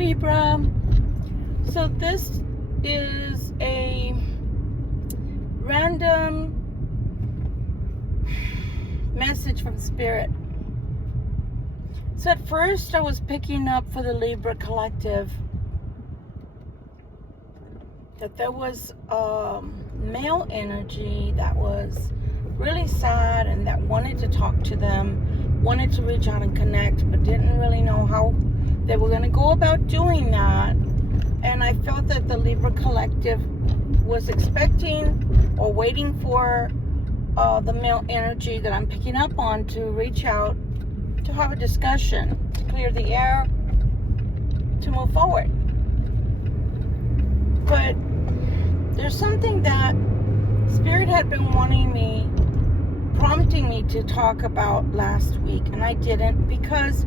Libra. So this is a random message from Spirit. So at first I was picking up for the Libra collective that there was male energy that was really sad and that wanted to talk to them, wanted to reach out and connect, but didn't really know how they were going to go about doing that. And I felt that the Libra collective was expecting or waiting for the male energy that I'm picking up on to reach out, to have a discussion, to clear the air, to move forward. But there's something that Spirit had been prompting me to talk about last week, and I didn't, because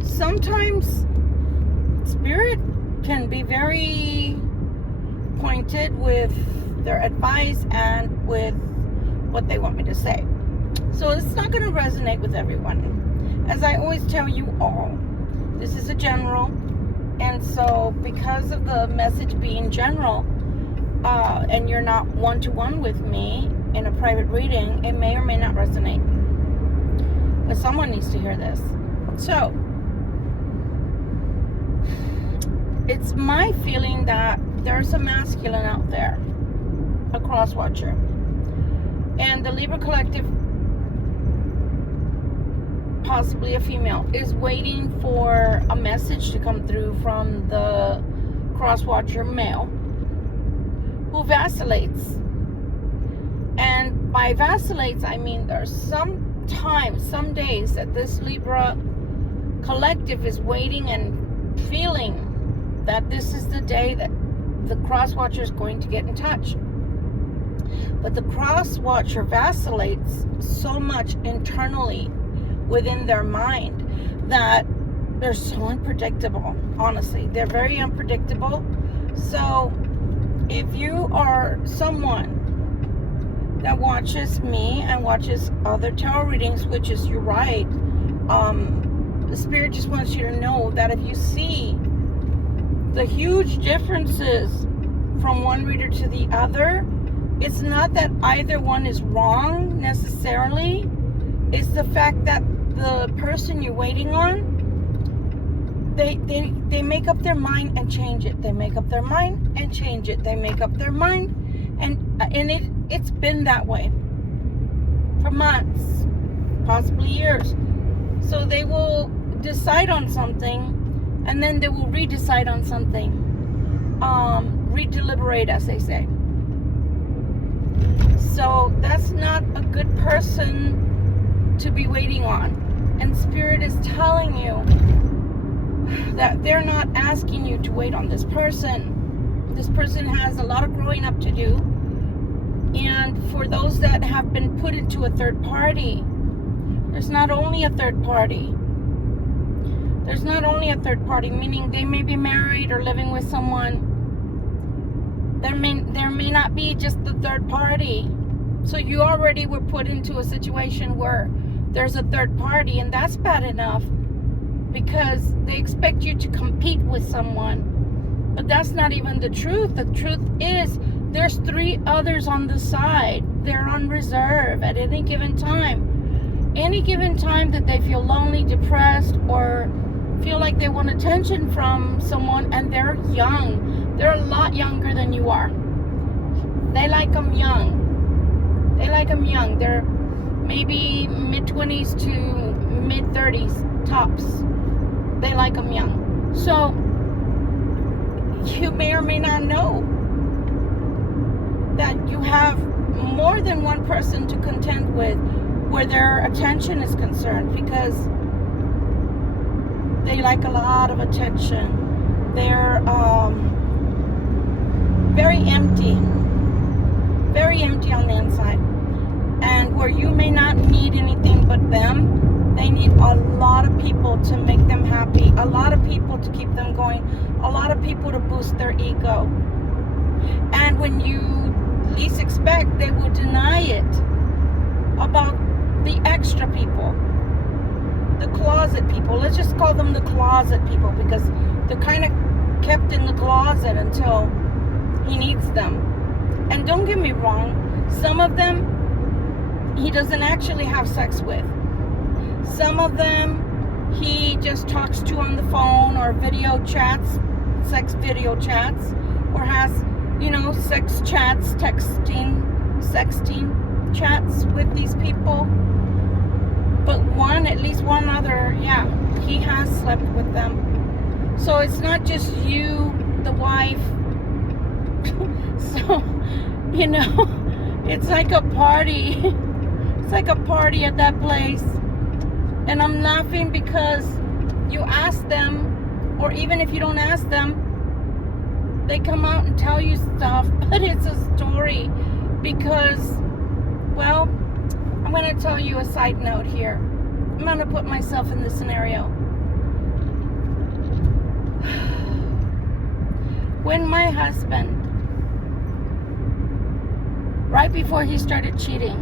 sometimes Spirit can be very pointed with their advice and with what they want me to say. So it's not going to resonate with everyone. As I always tell you all, this is a general, and so because of the message being general, and you're not one-to-one with me in a private reading, it may or may not resonate. But someone needs to hear this. So it's my feeling that there's a masculine out there, a cross watcher, and the Libra collective, possibly a female, is waiting for a message to come through from the cross watcher male, who vacillates. And by vacillates, I mean there's some times, some days that this Libra collective is waiting and feeling that this is the day that the cross watcher is going to get in touch. But the cross watcher vacillates so much internally within their mind that they're so unpredictable. Honestly, they're very unpredictable. So if you are someone that watches me and watches other tarot readings, which is, you're right, the Spirit just wants you to know that if you see the huge differences from one reader to the other, it's not that either one is wrong necessarily. It's the fact that the person you're waiting on, they make up their mind and change it. They make up their mind and change it. They make up their mind, and it's been that way for months, possibly years. So they will decide on something, and then they will redecide on something. Redeliberate, as they say. So that's not a good person to be waiting on. And Spirit is telling you that they're not asking you to wait on this person. This person has a lot of growing up to do. And for those that have been put into a third party, there's not only a third party. There's not only a third party, meaning they may be married or living with someone. There may not be just the third party. So you already were put into a situation where there's a third party, and that's bad enough because they expect you to compete with someone. But that's not even the truth. The truth is there's 3 others on the side. They're on reserve at any given time. Any given time that they feel lonely, depressed, or feel like they want attention from someone, and they're young. They're a lot younger than you are. They like them young. They like them young. They're maybe mid-20s to mid-30s tops. They like them young. So you may or may not know that you have more than one person to contend with where their attention is concerned, because they like a lot of attention. They're very empty on the inside. And where you may not need anything but them, they need a lot of people to make them happy, a lot of people to keep them going, a lot of people to boost their ego. And when you least expect, they will deny it about the extra people, the closet people. Let's just call them the closet people, because They're kind of kept in the closet until he needs them. And don't get me wrong, some of them he doesn't actually have sex with. Some of them he just talks to on the phone or video chats, sex video chats, or has, sex chats, sexting chats with these people. But at least one other, he has slept with them. So it's not just you, the wife. So, it's like a party. It's like a party at that place. And I'm laughing because you ask them, or even if you don't ask them, they come out and tell you stuff, but it's a story. Because, well, I'm going to tell you a side note here. I'm going to put myself in this scenario. When my husband, right before he started cheating,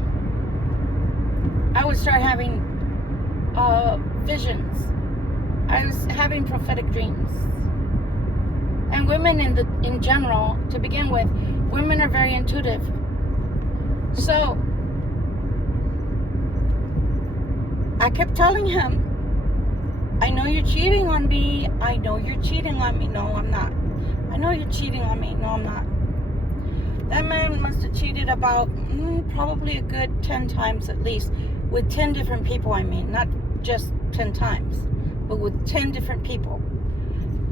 I would start having visions. I was having prophetic dreams. And women in general, to begin with, women are very intuitive. So I kept telling him, I know you're cheating on me. I know you're cheating on me. No, I'm not. I know you're cheating on me. No, I'm not. That man must have cheated about probably a good 10 times at least. With 10 different people, not just 10 times, but with 10 different people.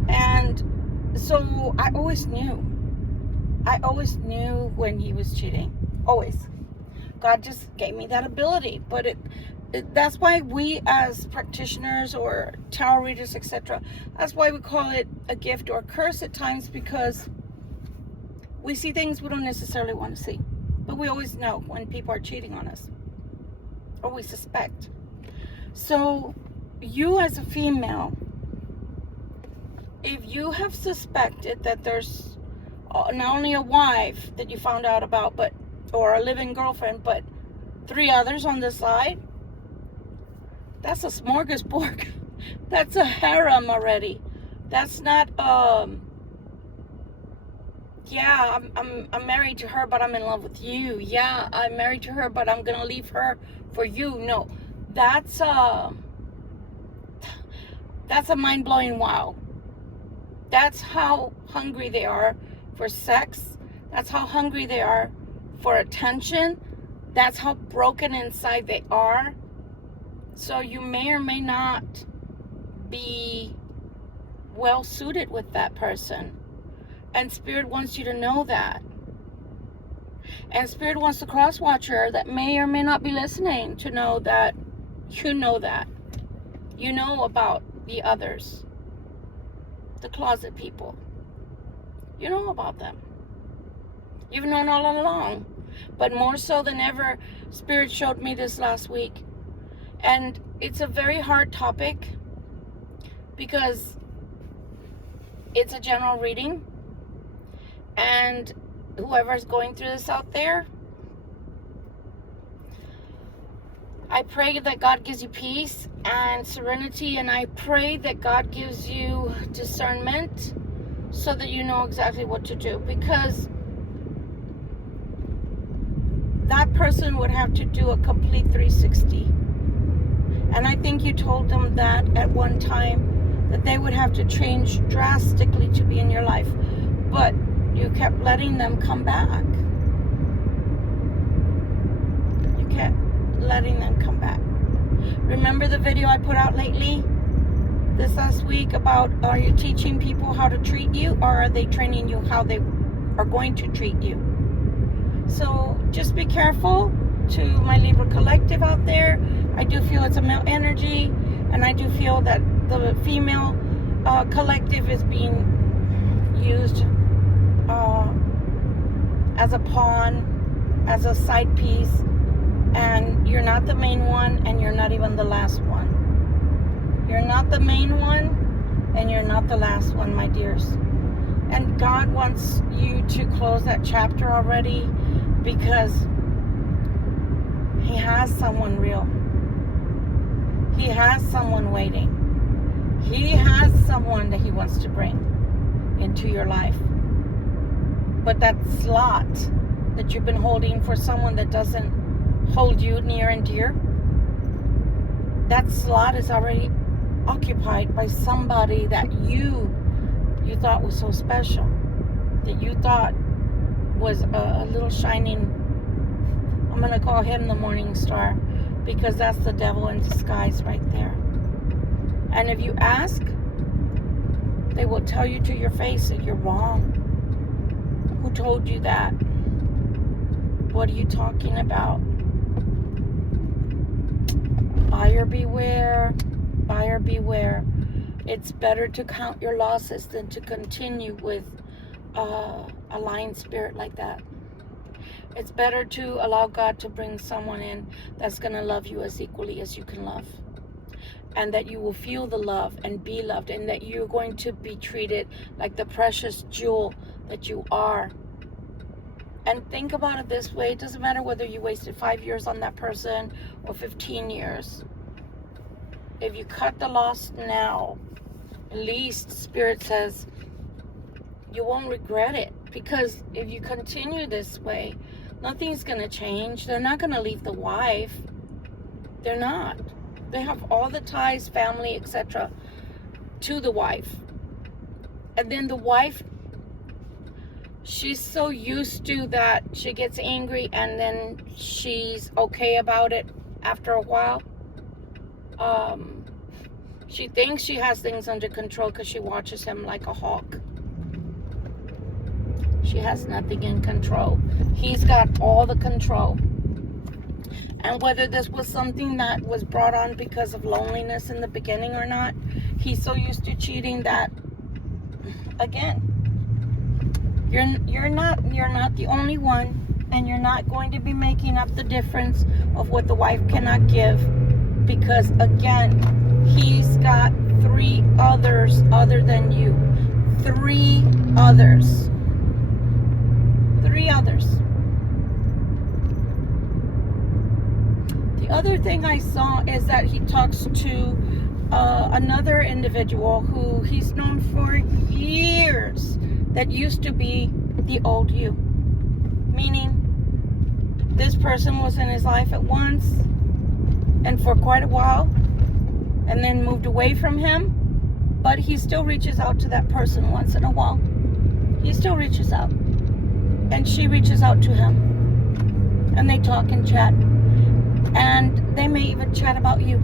And so I always knew. I always knew when he was cheating. Always. God just gave me that ability. But that's why we as practitioners or tarot readers, etc., that's why we call it a gift or a curse at times, because we see things we don't necessarily want to see. But we always know when people are cheating on us. Or we suspect. So you as a female, if you have suspected that there's not only a wife that you found out about, or a living girlfriend, but 3 others on the side, that's a smorgasbord. That's a harem already. That's not I'm married to her, but I'm in love with you. Yeah, I'm married to her, but I'm gonna leave her for you. No, that's a mind-blowing wow. That's how hungry they are for sex. That's how hungry they are for attention. That's how broken inside they are. So you may or may not be well suited with that person. And Spirit wants you to know that. And Spirit wants the cross-watcher that may or may not be listening to know that. You know about the others. The closet people. You know about them. You've known all along. But more so than ever, Spirit showed me this last week. And it's a very hard topic because it's a general reading. And whoever's going through this out there, I pray that God gives you peace and serenity, and I pray that God gives you discernment so that you know exactly what to do, because that person would have to do a complete 360. And I think you told them that at one time, that they would have to change drastically to be in your life. But you kept letting them come back. You kept letting them come back. Remember the video I put out lately, this last week, about are you teaching people how to treat you, or are they training you how they are going to treat you? So just be careful to my Libra collective out there. I do feel it's a male energy, and I do feel that the female collective is being used as a pawn, as a side piece, and you're not the main one, and you're not even the last one. You're not the main one, and you're not the last one, my dears. And God wants you to close that chapter already, because He has someone real. He has someone waiting. He has someone that He wants to bring. into your life. But that slot that you've been holding for someone that doesn't hold you near and dear, that slot is already occupied by somebody that you thought was so special, that you thought was a little shining, I'm going to call him the morning star, because that's the devil in disguise right there. And if you ask, they will tell you to your face that you're wrong. Who told you that? What are you talking about? Buyer beware. Buyer beware. It's better to count your losses than to continue with a lying spirit like that. It's better to allow God to bring someone in that's going to love you as equally as you can love. And that you will feel the love and be loved, and that you're going to be treated like the precious jewel that you are. And think about it this way. It doesn't matter whether you wasted 5 years on that person or 15 years. If you cut the loss now, at least Spirit says you won't regret it. Because if you continue this way, nothing's going to change. They're not going to leave the wife. They're not. They have all the ties, family, etc. to the wife. And then the wife, she's so used to that she gets angry and then she's okay about it after a while. She thinks she has things under control because she watches him like a hawk. She has nothing in control. He's got all the control. And whether this was something that was brought on because of loneliness in the beginning or not, he's so used to cheating that, again, you're not the only one, and you're not going to be making up the difference of what the wife cannot give, because again, he's got 3 others other than you. 3 others. 3 others. The other thing I saw is that he talks to another individual who he's known for years, that used to be the old you. Meaning, this person was in his life at once and for quite a while, and then moved away from him, but he still reaches out to that person once in a while. He still reaches out, and she reaches out to him, and they talk and chat, and they may even chat about you.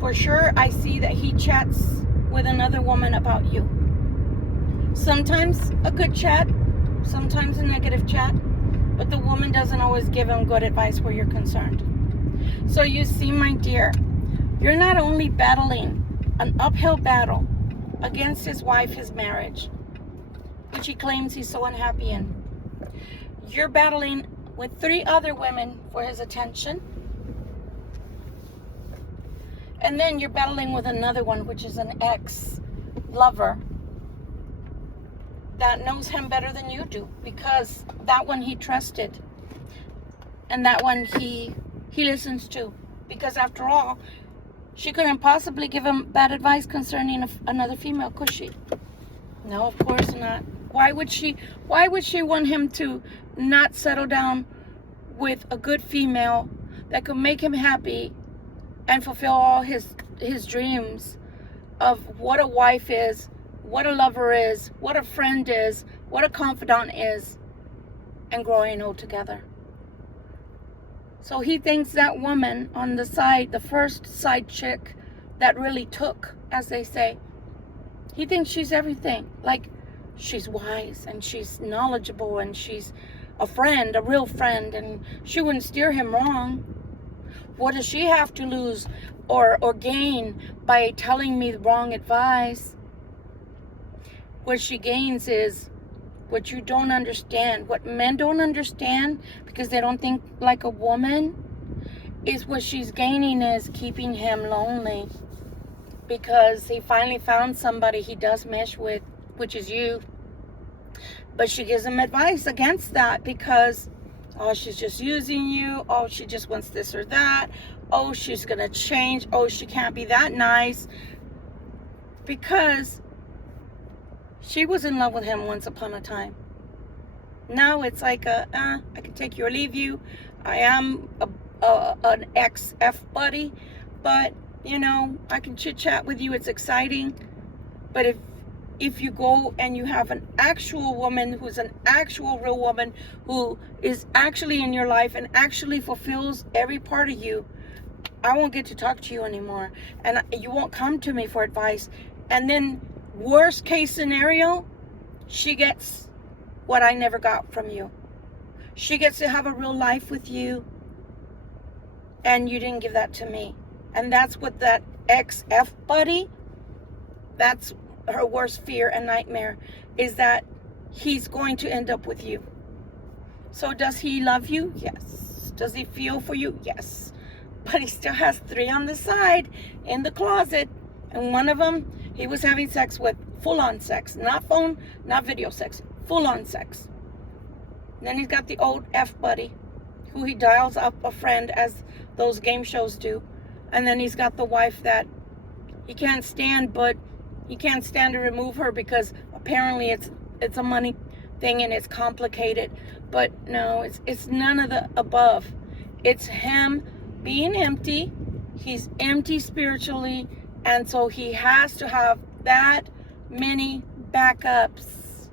For sure, I see that he chats with another woman about you. Sometimes a good chat, sometimes a negative chat, but the woman doesn't always give him good advice where you're concerned. So you see, my dear, you're not only battling an uphill battle against his wife, his marriage, which he claims he's so unhappy in. You're battling with 3 other women for his attention. And then you're battling with another one, which is an ex-lover that knows him better than you do, because that one he trusted, and that one he listens to, because after all, she couldn't possibly give him bad advice concerning another female, could she? No, of course not. Why would she want him to not settle down with a good female that could make him happy and fulfill all his dreams of what a wife is, what a lover is, what a friend is, what a confidant is, and growing old together? So he thinks that woman on the side, the first side chick that really took, as they say, he thinks she's everything. Like, she's wise and she's knowledgeable and she's a friend, a real friend, and she wouldn't steer him wrong. What does she have to lose or gain by telling me the wrong advice? What she gains is what you don't understand, what men don't understand because they don't think like a woman, is what she's gaining is keeping him lonely, because he finally found somebody he does mesh with, which is you. But she gives him advice against that because, oh, she's just using you. Oh, she just wants this or that. Oh, she's going to change. Oh, she can't be that nice. Because She was in love with him once upon a time. Now it's like I can take you or leave you. I am an ex-F buddy, but you know, I can chit chat with you. It's exciting. But if you go and you have an actual woman who's an actual real woman who is actually in your life and actually fulfills every part of you, I won't get to talk to you anymore, and you won't come to me for advice. And then worst case scenario, she gets what I never got from you. She gets to have a real life with you, and you didn't give that to me. And that's what that ex-F buddy, that's her worst fear and nightmare, is that he's going to end up with you. So does he love you? Yes. Does he feel for you? Yes. But he still has 3 on the side in the closet. And one of them, he was having sex with, full-on sex. Not phone, not video sex. Full-on sex. And then he's got the old F buddy, who he dials up a friend, as those game shows do. And then he's got the wife that he can't stand, but he can't stand to remove her because apparently it's a money thing and it's complicated. But no, it's none of the above. It's him being empty. He's empty spiritually, and so he has to have that many backups.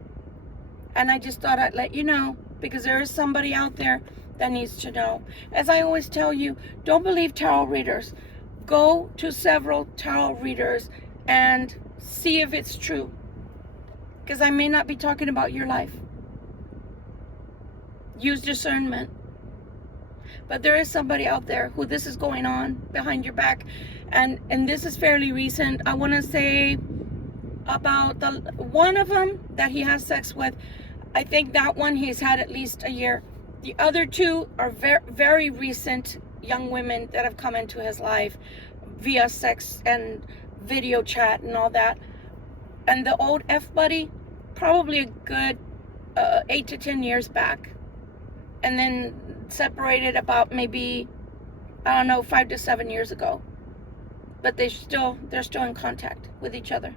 And I just thought I'd let you know, because there is somebody out there that needs to know. As I always tell you, don't believe tarot readers. Go to several tarot readers and see if it's true, because I may not be talking about your life. Use discernment. But there is somebody out there who this is going on behind your back, and this is fairly recent. I want to say about the one of them that he has sex with. I think that one he's had at least a year. The other 2 are very, very recent young women that have come into his life via sex and video chat and all that. And the old F buddy, probably a good 8 to 10 years back. And then separated about maybe, I don't know, 5 to 7 years ago. But they're still in contact with each other.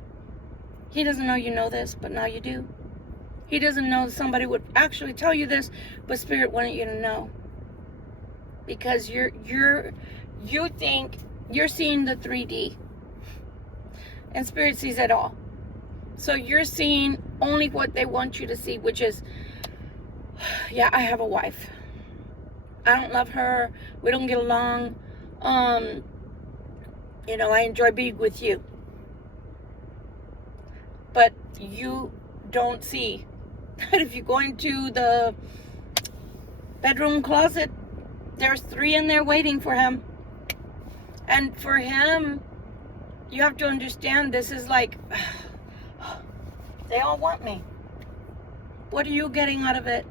He doesn't know you know this, but now you do. He doesn't know somebody would actually tell you this, but Spirit wanted you to know. Because you think you're seeing the 3D. And Spirit sees it all. So you're seeing only what they want you to see, which is, yeah, I have a wife. I don't love her. We don't get along. You know, I enjoy being with you. But you don't see that if you go into the bedroom closet, there's 3 in there waiting for him. And for him, you have to understand, this is like, they all want me. What are you getting out of it?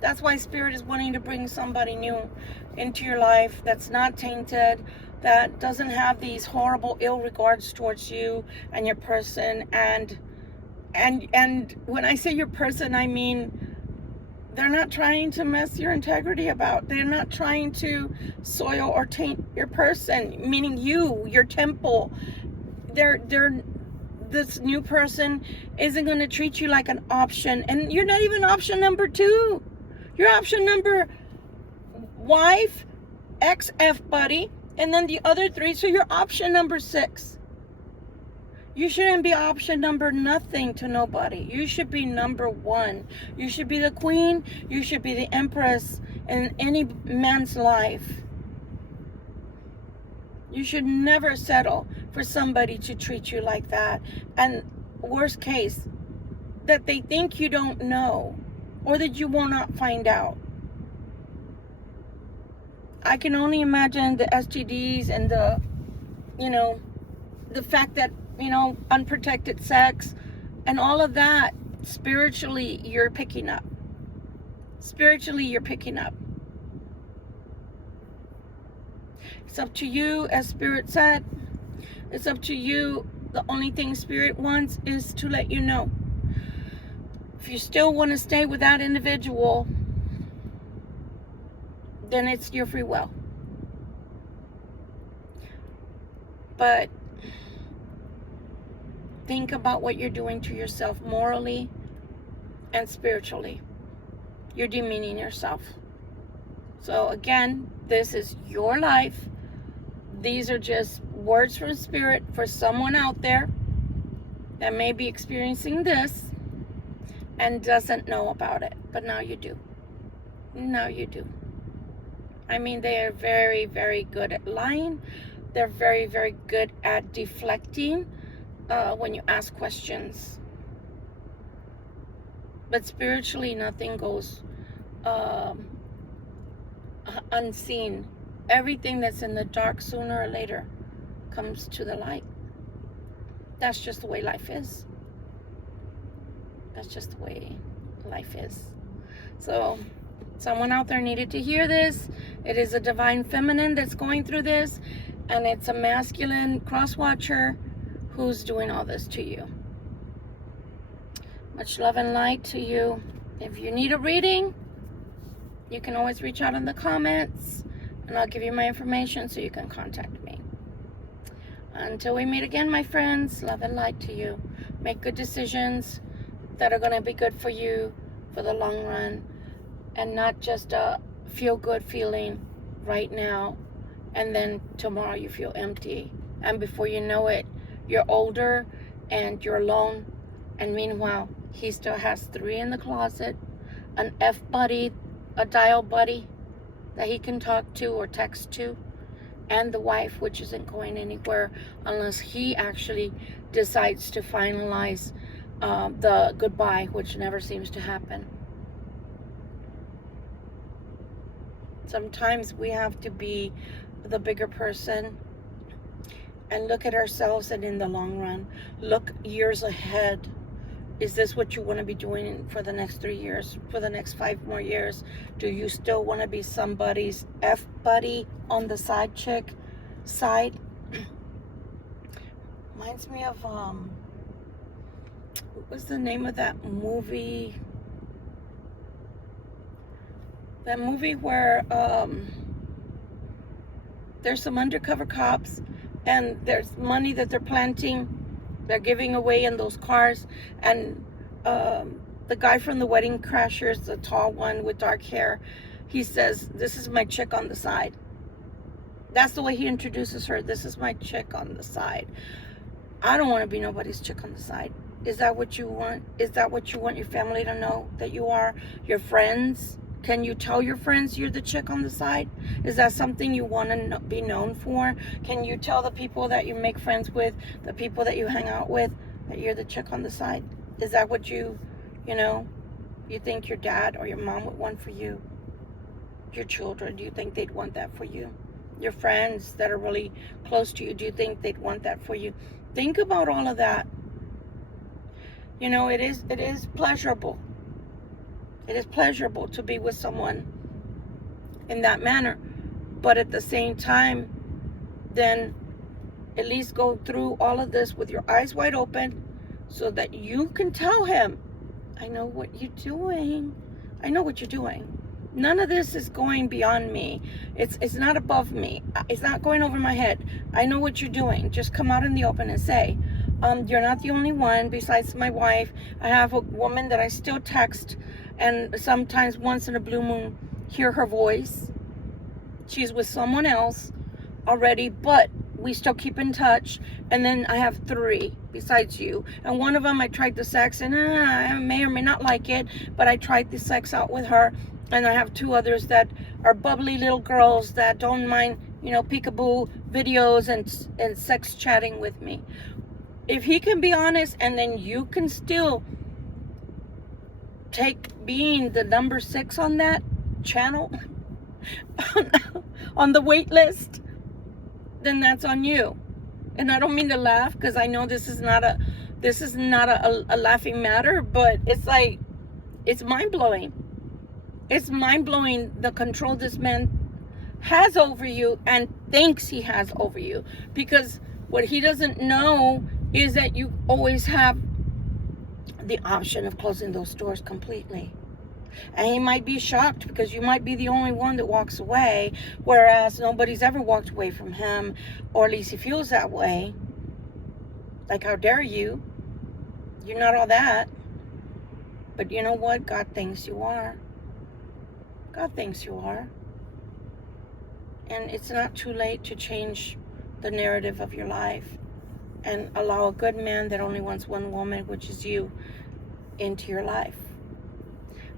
That's why Spirit is wanting to bring somebody new into your life that's not tainted, that doesn't have these horrible ill regards towards you and your person. And when I say your person, I mean, they're not trying to mess your integrity about. They're not trying to soil or taint your person, meaning you, your temple. This new person isn't going to treat you like an option. And you're not even option number 2. You're option number wife, ex-F buddy, and then the other 3. So you're option number 6. You shouldn't be option number nothing to nobody. You should be number 1. You should be the queen. You should be the empress in any man's life. You should never settle for somebody to treat you like that. And worst case, that they think you don't know, or that you will not find out. I can only imagine the STDs and the fact that, unprotected sex and all of that, spiritually you're picking up. Spiritually you're picking up. It's up to you, as Spirit said. It's up to you. The only thing Spirit wants is to let you know. If you still want to stay with that individual, then it's your free will. But think about what you're doing to yourself morally and spiritually. You're demeaning yourself. So again, this is your life. These are just words from Spirit for someone out there that may be experiencing this and doesn't know about it. But now you do. Now you do. I mean, they are very, very good at lying. They're very, very good at deflecting when you ask questions. But spiritually, nothing goes unseen. Everything that's in the dark, sooner or later, comes to the light. That's just the way life is. That's just the way life is. So, someone out there needed to hear this. It is a divine feminine that's going through this, and it's a masculine cross-watcher who's doing all this to you. Much love and light to you. If you need a reading, you can always reach out in the comments, and I'll give you my information so you can contact me. Until we meet again, my friends, love and light to you. Make good decisions that are going to be good for you for the long run, and not just a feel-good feeling right now, and then tomorrow you feel empty. And before you know it, you're older and you're alone. And meanwhile, he still has 3 in the closet, an F buddy, a dial buddy that he can talk to or text to, and the wife, which isn't going anywhere unless he actually decides to finalize the goodbye, which never seems to happen. Sometimes we have to be the bigger person and look at ourselves, and in the long run, look years ahead. Is this what you want to be doing for the next 3 years, for the next 5 more years? Do you still want to be somebody's F buddy on the side chick side? Reminds me of, what was the name of that movie? That movie where there's some undercover cops, and there's money that they're giving away in those cars, and the guy from the Wedding Crashers, the tall one with dark hair, he says, "This is my chick on the side." That's the way he introduces her. "This is my chick on the side." I don't want to be nobody's chick on the side. Is that what you want? Is that what you want your family to know that you are? Your friends? Can you tell your friends you're the chick on the side? Is that something you want to be known for? Can you tell the people that you make friends with, the people that you hang out with, that you're the chick on the side? Is that what you think your dad or your mom would want for you? Your children, do you think they'd want that for you? Your friends that are really close to you, do you think they'd want that for you? Think about all of that. It is pleasurable. It is pleasurable to be with someone in that manner. But at the same time, then at least go through all of this with your eyes wide open so that you can tell him, "I know what you're doing. I know what you're doing. None of this is going beyond me. It's not above me. It's not going over my head. I know what you're doing." Just come out in the open and say, "You're not the only one besides my wife. I have a woman that I still text, and sometimes once in a blue moon hear her voice. She's with someone else already, but we still keep in touch. And then I have 3 besides you, and one of them I tried the sex, and I may or may not like it, but I tried the sex out with her. And I have 2 others that are bubbly little girls that don't mind peekaboo videos and sex chatting with me." If he can be honest, and then you can still take being the number 6 on that channel on the wait list, then that's on you. And I don't mean to laugh, because I know this is not a laughing matter, but it's mind-blowing. It's mind-blowing the control this man has over you and thinks he has over you. Because what he doesn't know is that you always have the option of closing those doors completely. And he might be shocked because you might be the only one that walks away, whereas nobody's ever walked away from him, or at least he feels that way. Like, how dare you? You're not all that. But you know what? God thinks you are. God thinks you are. And it's not too late to change the narrative of your life and allow a good man that only wants one woman, which is you, into your life,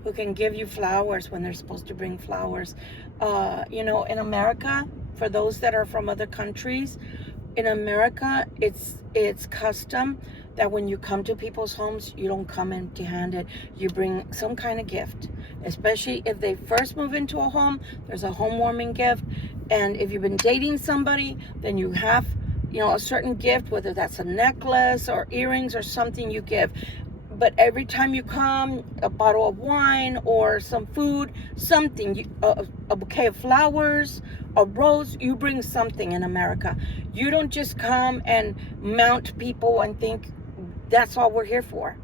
who can give you flowers when they're supposed to bring flowers. You know, in America, for those that are from other countries, in America, it's custom that when you come to people's homes, you don't come empty-handed. You bring some kind of gift, especially if they first move into a home. There's a home-warming gift, and if you've been dating somebody, then you have, you know, a certain gift, whether that's a necklace or earrings or something you give. But every time you come, a bottle of wine or some food, something, a bouquet of flowers, a rose, you bring something in America. You don't just come and mount people and think that's all we're here for,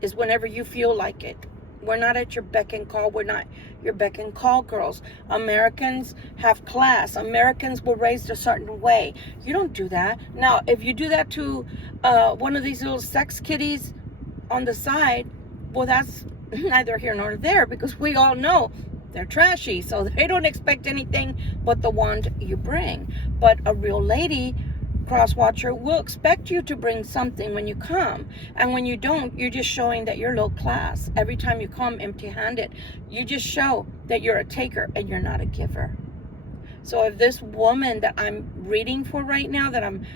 is whenever you feel like it. We're not at your beck and call. We're not your beck and call girls. Americans have class. Americans were raised a certain way. You don't do that. Now, if you do that to one of these little sex kitties on the side, well, that's neither here nor there, because we all know they're trashy, so they don't expect anything but the wand you bring. But a real lady cross watcher will expect you to bring something when you come, and when you don't, you're just showing that you're low class. Every time you come empty-handed, you just show that you're a taker and you're not a giver. So if this woman that I'm reading for right now, that I'm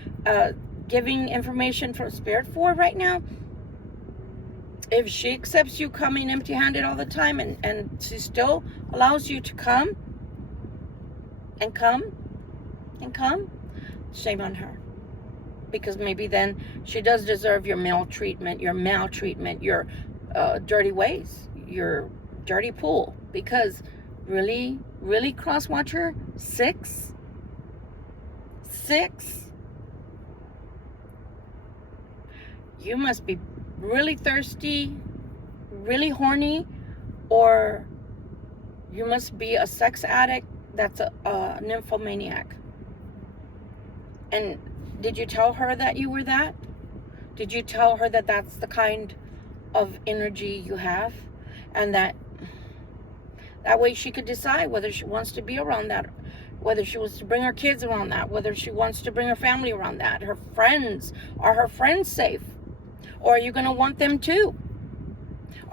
giving information from Spirit for right now, if she accepts you coming empty-handed all the time, and she still allows you to come, shame on her. Because maybe then she does deserve your maltreatment, your dirty ways, your dirty pool. Because really, cross-watcher, 6? You must be really thirsty, really horny, or you must be a sex addict that's a nymphomaniac. And did you tell her that you were that? Did you tell her that that's the kind of energy you have? And that way she could decide whether she wants to be around that, whether she wants to bring her kids around that, whether she wants to bring her family around that, her friends. Are her friends safe? Or are you going to want them too?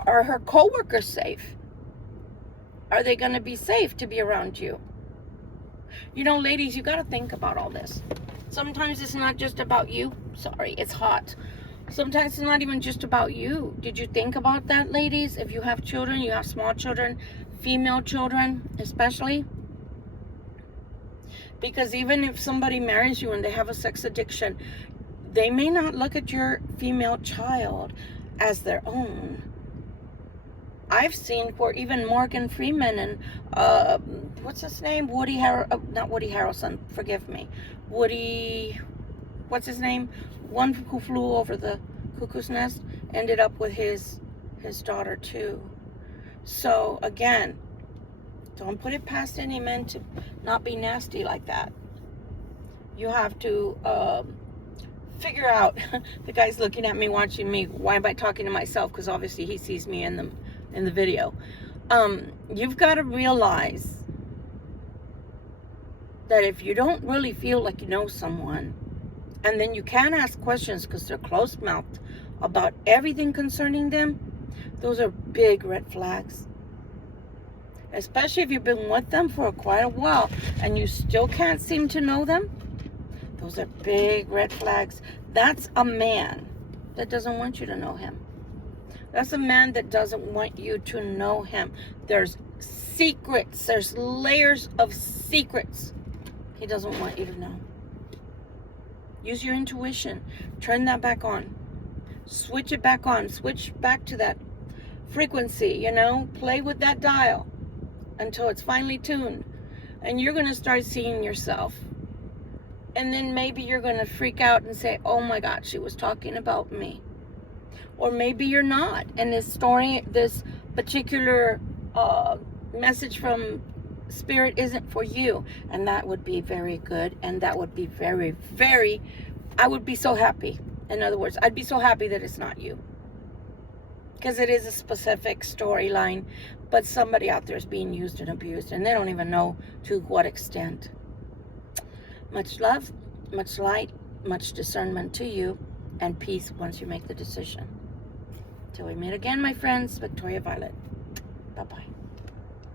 Are her co-workers safe? Are they going to be safe to be around you? You know, ladies, you got to think about all this. Sometimes it's not just about you. Sorry, it's hot. Sometimes it's not even just about you. Did you think about that, ladies? If you have children, you have small children, female children especially. Because even if somebody marries you and they have a sex addiction, they may not look at your female child as their own. I've seen where even Morgan Freeman and what's his name? Not Woody Harrelson, forgive me. What's his name? One who flew over the cuckoo's nest ended up with his daughter too. So again, don't put it past any men to not be nasty like that. You have to figure out. The guy's looking at me, watching me. Why am I talking to myself? Because obviously he sees me in the video. You've got to realize that if you don't really feel like you know someone, and then you can't ask questions because they're close-mouthed about everything concerning them, those are big red flags. Especially if you've been with them for quite a while and you still can't seem to know them. Those are big red flags. That's a man that doesn't want you to know him. That's a man that doesn't want you to know him. There's secrets. There's layers of secrets he doesn't want you to know. Use your intuition. Turn that back on. Switch it back on. Switch back to that frequency, you know. Play with that dial until it's finely tuned. And you're going to start seeing yourself. And then maybe you're going to freak out and say, oh my God, she was talking about me. Or maybe you're not. And this story, this particular message from Spirit isn't for you. And that would be very good. And that would be very, very, I would be so happy. In other words, I'd be so happy that it's not you. because it is a specific storyline, but somebody out there is being used and abused, and they don't even know to what extent. Much love, much light, much discernment to you, and peace once you make the decision. Till we meet again, my friends, Victoria Violet. Bye-bye.